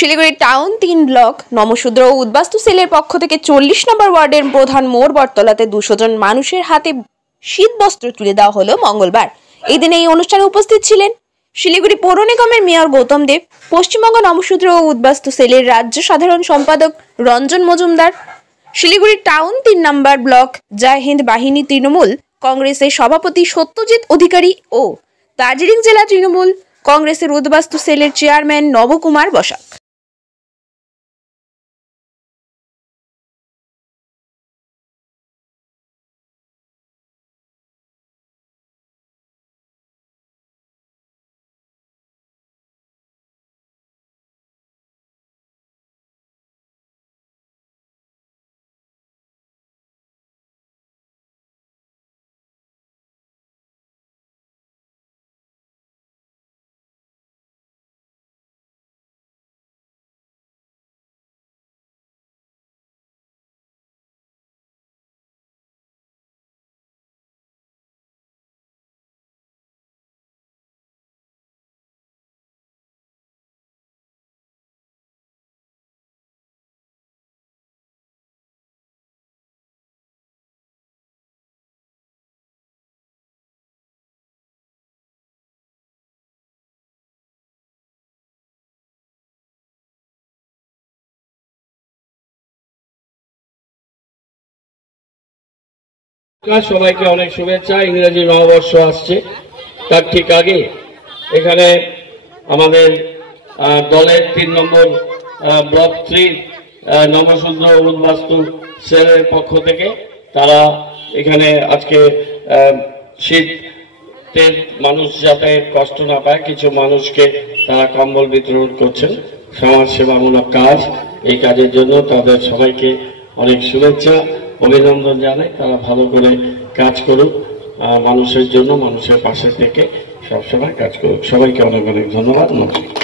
Siliguri town 3 block Namasudra ও উদ্বাস্তু সেলের পক্ষ থেকে 40 নম্বর ওয়ার্ডের প্রধান মোড় বটতলাতে 200 জন মানুষের হাতে শীত বস্ত্র তুলে দেওয়া হলো মঙ্গলবার। এই দিনে এই অনুষ্ঠানে উপস্থিত ছিলেন শিলিগুড়ি পৌর নিগমের মেয়র গৌতম দেব, পশ্চিমবঙ্গ নমশূদ্র ও উদ্বাস্তু সেলের রাজ্য সাধারণ সম্পাদক রঞ্জন মজুমদার, শিলিগুড়ি টাউন 3 নম্বর ব্লক জয় হিন্দ বাহিনী তৃণমূল কংগ্রেসের সভাপতি সত্যজিৎ অধিকারী ও দার্জিলিং জেলা তৃণমূল কংগ্রেসের উদ্বাস্তু সেলের চেয়ারম্যান নবকুমার বসাক। সবাইকে অনেক শুভেচ্ছা। ইংরেজি নববর্ষ আসছে, তার ঠিক আগে এখানে আমাদের দলের 3 নম্বর ব্লক 3 নমশূদ্র উদ্বাস্তু সেলের পক্ষ থেকে তারা এখানে আজকে শীতের মানুষ যাতে কষ্ট না পায় কিছু মানুষকে তারা কম্বল বিতরণ করছেন, সমাজ সেবামূলক কাজ। এই কাজের জন্য তাদের সবাইকে অনেক শুভেচ্ছা অভিনন্দন জানাই। তারা ভালো করে কাজ করুক, মানুষের জন্য, মানুষের পাশে থেকে সবসময় কাজ করুক। সবাইকে অনেক অনেক ধন্যবাদ। নমস্কার।